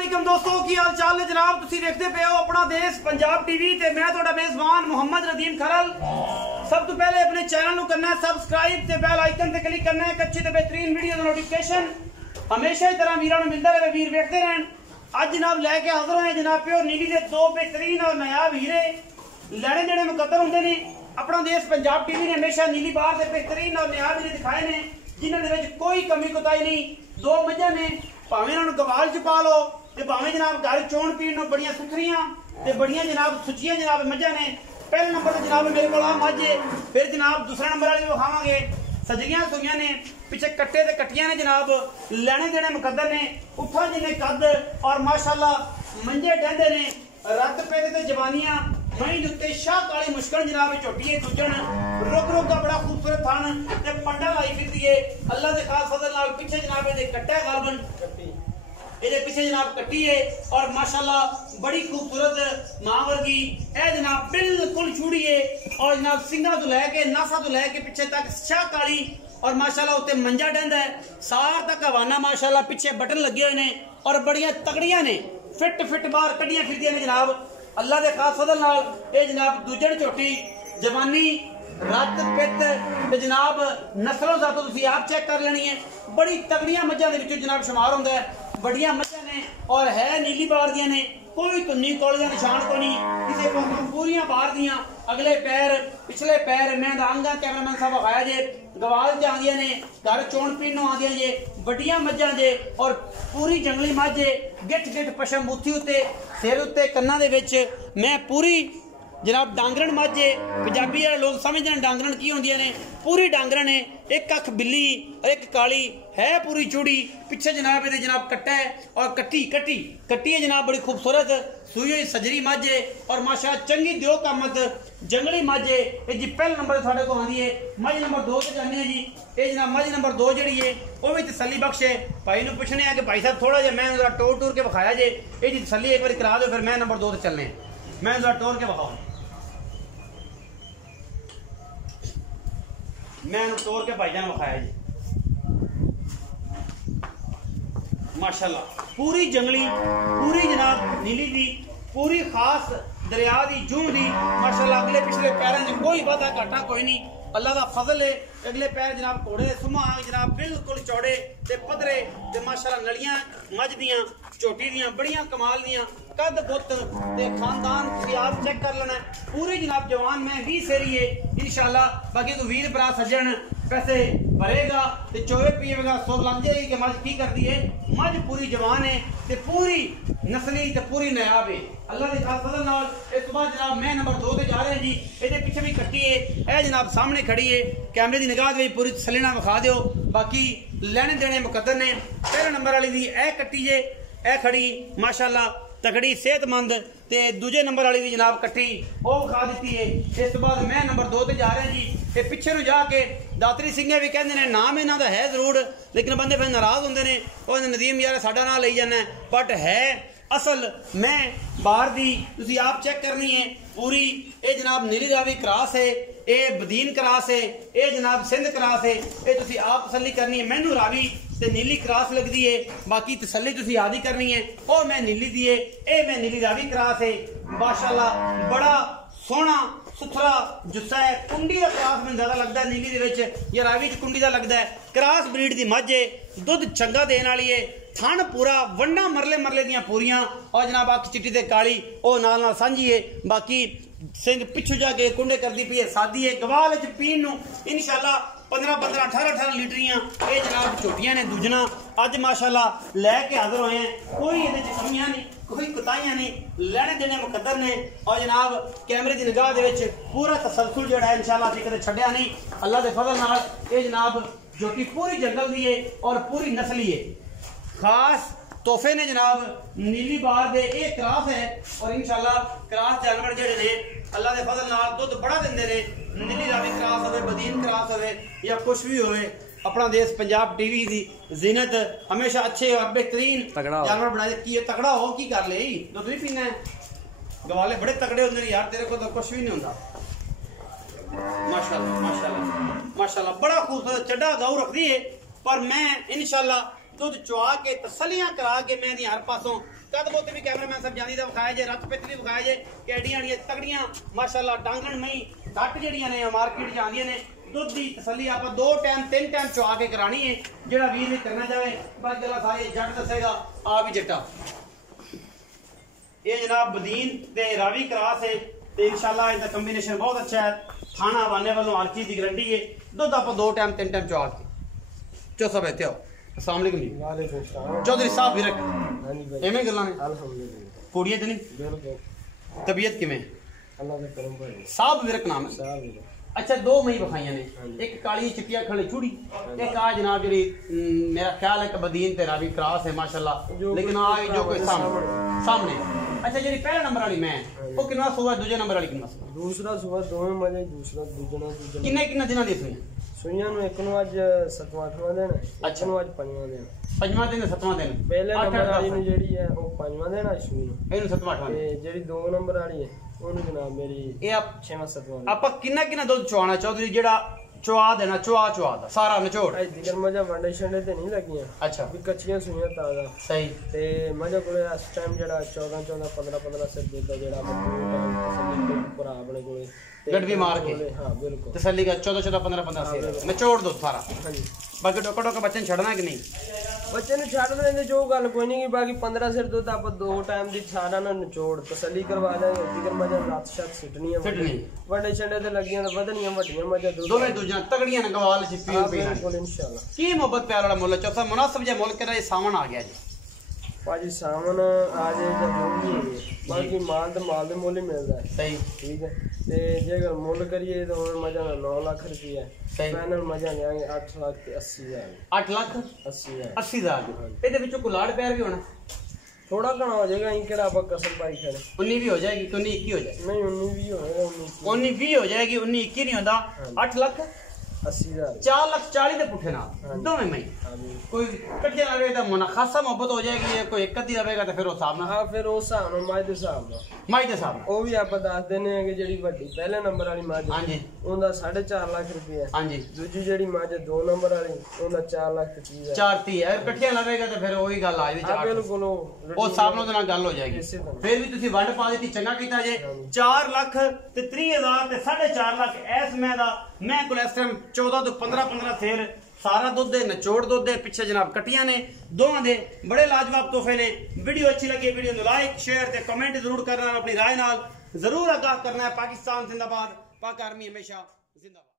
अस्सलाम दोस्तों की हाल चाल है जनाब। तुसी देखते पे हो अपना देश पंजाब टीवी ते मैं तुहाडा मेजबान मोहम्मद रदीम खरल। सब तो पहले अपने चैनल को करना है सब्सक्राइब ते बेल आइकन ते क्लिक करना है अच्छी ते बेहतरीन वीडियो का नोटिफिकेशन हमेशा ही तरह वीरां नूं मिलदा रहे, वीर देखते रहन। अज जनाब लैके हाजिर होए जनाब प्योर नीली दे दो बेहतरीन और नायाब हीरे लैणे देने मुकद्दर होंदे ने। अपना देश पंजाब टीवी ने हमेशा नीली बार से बेहतरीन और नायाब हीरे दिखाए ने जिन्हां दे विच कोई कमी कोताही नहीं। दो मझां ने भावें उन्होंने गवाल च पा लो ते भावें जनाब घर चोण पीण नूं बड़ियां सुथरियां ते बड़ियां जनाब सुचियां जनाब मझां ने। पहले नंबर ते जनाब मेरे को मझ है, फिर जनाब दूसरा नंबर वाली विखावांगे सजगियां सुइयां ने, पिछे कट्टे ते कट्टियां ने जनाब लैणे देने मुकद्दर ने। उठा जिन्ने कद और माशाअल्लाह मंजे डहंदे ने, रत पेदे ते जवानियां मई उत्ते शाह काली मुश्किल जनाब झोटिए दुजन रुक रुक का बड़ा खूबसूरत थान ते पंडा लाई फिरदी है अल्लाह दे खास फजल नाल। पिछे जनाब दे कट्टा गालबन ये पीछे जनाब कट्टी है और माशाल्लाह बड़ी खूबसूरत मां वर्गी ए जनाब बिल्कुल छुड़ी है और जनाब सिंगा तो लैके नासा तो लैके पीछे तक शाह काली और माशाल्लाह उत्ते मंजा डंदा है सार तक हवाना माशाल्लाह पीछे बटन लगे हुए ने और बड़ियां तगड़ियां ने फिट फिट बाहर कड्डियां फिरदियां ने जनाब अल्लाह दे खास फजल नाल। ये जनाब दूजन झोटी जवानी रत पित ते जनाब नस्लों जातो तुसी आप चेक कर लेनी है। बड़ी तगड़ियां मझां दे विचों जनाब शुमार हुंदा है, बड़ियां मझां ने और है नीली बार दियां ने, कोई तुन्नी कोल दा निशान को नहीं किसी पासों पूरियां बाहर दियां। अगले पैर पिछले पैर मैं आंगा कैमरामैन साहब विखाया जे गवाल च आंदियां ने, घर चोण पीण नूं आंदियां जे, बड़ियां मझां जे और पूरी जंगली मझ जे गिठ गिठ पशम बूथी उत्ते सिर उत्ते कन्नां दे विच मैं पूरी जनाब डांगरन मझ है। पंजाबी वाले लोग समझते हैं डांगरन की होंदियां ने, पूरी डांगरन है, एक अख बिल्ली और एक काली है पूरी चूड़ी। पिछे जनाब ये जनाब कट्टा है और कट्टी कट्टी कट्टी है जनाब बड़ी खूबसूरत सुई हुई सजरी मझ है और माशा चंगी दियो का मत जंगली मझ है। ये जी पहले नंबर थोड़े को आंदी है। मझ नंबर 2 से जाने जी ये जनाब मझ नंबर 2 जी है वह भी तसली बख्श है। भाई नूं पुछने आ कि भाई साहब थोड़ा जिहा मैं टोर टूर के विखाया जे ये जी तसली एक बार करा दो फिर मैं नंबर 2 से चलने मैं टोर के विखाऊँ मैं तोड़ के भाईजान विखाया जी माशाल्लाह पूरी जंगली पूरी जनाब नीली दी पूरी खास दरिया दी जूं दी माशाल्लाह। अगले पिछले पैरों से कोई वादा घाटा कोई नहीं, अल्लाह का फजल है। अगले पैर जनाब घोड़े सुमा जनाब बिल्कुल चौड़े ते पदरे ते माशाल्लाह नलियां मझ दियां झोटी दियां बड़ियां कमाल दियां कद बुत ते खानदान तुसीं आप चेक कर लेना। पूरी जनाब जवान मैं 20 सेरी है इंशाल्लाह। बाकी तू वीर भरा सज्जन पैसे भरेगा ते चोवे पीएगा सुर लग जाएगी कि मझ की करती है। मझ पूरी जवान है ते पूरी नस्ली ते पूरी नायाब है अल्लाह के खास फजल नाल। इस बाद जनाब मैं नंबर 2 ते जा रहे हैं जी। ये पीछे भी कट्टी है ए जनाब सामने खड़ी है, कैमरे की निगाह में पूरी तसल्ली नाल विखा दियो। बाकी लैने देने मुकद्दर ने। पहले नंबर वाली दी ए कट्टी जे ए खड़ी माशाल्लाह तगड़ी सेहतमंद ते दूजे नंबर वाली दी जनाब कट्टी वो विखा दी है। इस बाद मैं नंबर 2 ते जा रहे हैं जी। ये पिछे नूं जाके दातरी सिंह भी कहते हैं नाम इन्हां दा है जरूर लेकिन बंदे फिर नाराज होंदे ने और नदीम यार साडा नाम लई जाना बट है असल मैं बाहर दी तुसी आप चेक करनी है पूरी। ये जनाब नीली रावी क्रॉस है, ये बदीन क्रॉस है, ये जनाब सिंध क्रॉस है, ये तुसी आप तसल्ली करनी है। मैनू रावी ते नीली क्रॉस लगती है, बाकी तसल्ली तुसी आदि करनी है। और मैं नीली दी है ये मैं नीली रावी क्रॉस है माशाल्लाह बड़ा सोहना सुथरा जुस्सा है। कुंडी का क्रॉस मैंने ज्यादा लगता है नीली दे विच या रावी च कुंडी का लगता है। क्रॉस ब्रीड की मझ है, दुध चंगा देने वाली है, थन पूरा वंडा मरले मरले दियां पूरियां और जनाब अख चिट्टी ते काली ओ नाल नाल सांझी है। बाकी सिंह पिछू जाके कुंडे करती पई है सादी है। गवाल च पीण नूं इंशाल्लाह 15-15 18-18 लीटरियां ये जनाब झोटियां ने दूजना अज माशाल्लाह लैके हाजिर होए हैं। कोई ये कमियां नहीं कोई कुताहियां नहीं, लैने देने मुकद्दर ने और जनाब कैमरे की निगाह दे विच पूरा तसलसल जो है इंशाल्लाह असीं कदे छड्डिया नहीं अल्लाह के फजल नाल। ये जनाब झोटी पूरी जंगल दी है और पूरी नस्ली है। खास तोहफे ने जनाब नीली बार दे ये क्रॉस है और इंशाल्लाह क्रॉस जानवर जेडे ने अल्लाह के फजल नाल दुध बड़ा दिंदे ने। नीली रावी क्रॉस होवे बदीन क्रॉस होवे या कुछ भी होवे अपना देश पंजाब टीवी दी जीनत हमेशा अच्छे और बेहतरीन जानवर बनाए की तगड़ा हो की कर ले दुध नहीं पीना है। गवाले बड़े तगड़े होंदे यार तेरे को तो कुछ भी नहीं होंदा माशाल्लाह माशाल्लाह माशाल्लाह बड़ा खूबसूरत चड्डा गऊ रखदी है। पर मैं इंशाल्लाह दुध चुआ के तसलियां करा के मैं दी हर पासों कद बोते भी कैमरामैन साहब जानी दा विखाया जे रत पित भी विखाया जे कैडियां तगड़ियां माशाल्लाह डांगण मई घट जड़ियां ने मार्केट च आंदियां ने दुध की तसली आप 2 टाइम 3 टाइम चुआ के करानी है जेड़ा वीर ने करना जाए बस गला सारी जट दसेगा आप ही जट्टा ये जनाब बदीन ते रावी क्रास है ते इंशाल्लाह इसका कॉम्बिनेशन बहुत अच्छा है खाना वाने वालों हर चीज की गारंटी है दुध आप 2 टाइम 3 टाइम चुआ के चो सब इत्थे आओ अस्सलाम वालेकुम जी वालेकुम सलाम चौधरी साहब भी रख हां जी एवें गल्लां ने अल्हम्दुलिल्लाह कुड़ियां ते नहीं बिल्कुल तबीयत किवें अल्लाह दे करम भाई साहब भी रख नाम है साहब अच्छा 2 मई बखाइयां ने एक काली चिट्टियां खड़े चूड़ी एक आ जनाब जेडी मेरा ख्याल है कि बदीन ते रावी क्रॉस है माशाल्लाह लेकिन आ जो कोई सामने अच्छा जेडी पहला नंबर वाली मैं वो कितना सुबह दूसरे नंबर वाली कितना दूसरा सुबह दोवें मजे दूसरा दूजना किन्ने दिना दी सुई सुइयां नु एक नु आज 7वां 8वां दिन अच्छा नु आज 5वां दिन 5वां दिन 7वां दिन पहले नंबर वाली नु जेडी है वो 5वां दिन आज सुई नु एनु 7वां 8वां ते जेडी 2 नंबर वाली है ओनु जनाब मेरी ए आप 6वां 7वां आपा किन्ना दुध चुआना चौधरी जेड़ा चुआ देना चुआ दा सारा निचोड़ ए दिगर मजा वंडे छंडे ते नहीं लगियां अच्छा भी कच्चियां सुइयां ताजा सही ते मजा कोले इस टाइम जेड़ा 14 15 से दूध दा जेड़ा पूरा अपने कोले गड़वी मार के हां बिल्कुल तसल्ली का 14 15 से निचोड़ दो सारा हां जी बाकी टोका बच्चे छड़ना कि नहीं बच्चे ने छड़ देंगे जो गल कोई नहीं की बाकी 15 सिर दूध आप 2 टाइम दी सारा ना निचोड़ तसल्ली करवा देंगे जिगर मजा रात शक सिटनी है वंडे छंडे ते लगियां ते वधनियां वड्डियां मजा दोवें दूजियां तगड़ियां ने गवाल छिपी हुई बिल्कुल इंशाल्लाह की मोहब्बत प्यार वाला मुल्ल चौथा मुनासिब जे मुल्क दा ये सावन आ गया जी पाजी सावन आ जाए जब होगी बाकी माल दे मुल ही मिलदा है सही ठीक है ते जे अगर मुल करिए तो मजा ना 9 लाख रुपया सही फाइनल मजा देंगे 8 लाख ते 80 हज़ार 8 लाख 80 हज़ार एदे विचों कोई लाड़ प्यार भी होना थोड़ा घना हो जाएगा इन केड़ा आप कसम पाई खड़े 19 भी हो जाएगी 19 21 हो जाएगी नहीं 19 भी होएगा 19 20 हो जाएगी 19 21 नहीं होता 8 लाख 80 हज़ार 4 लाख 40 दे पुठे ना दोवें में कोई कट्ठे लगेगा तो मुनाखासा मोहब्बत हो जाएगी कोई एक कदी रहेगा तो फिर उस हिसाब ना हां फिर उस हिसाब ना माई दे हिसाब ओ भी आप दस देने हैं कि जेडी बड़ी पहले नंबर वाली मां हां जी ओंदा 4.5 लाख रुपया हां जी दूजी जेडी मां 2 नंबर वाली ओंदा 4 लाख 30 4 30 है कट्ठे लगेगा तो फिर वही गल आ जाएगी बिल्कुल ओ हिसाब नाल गल हो जाएगी फिर भी तुसी वंड पा दी चंगा कीता जे 4 लाख ते 30 हज़ार ते 4.5 लाख ऐस मैं दा मैं कोल इस टाइम 14 तो 15 सेर सारा दुध दे नचोड़ दुध दे पिछे जनाब कटियां ने दोवां दे बड़े लाजवाब तोहफे ने वीडियो अच्छी लगी वीडियो को लाइक शेयर ते कमेंट जरूर करना अपनी राय नाल जरूर आगाह करना है पाकिस्तान जिंदाबाद पाक आर्मी हमेशा जिंदाबाद।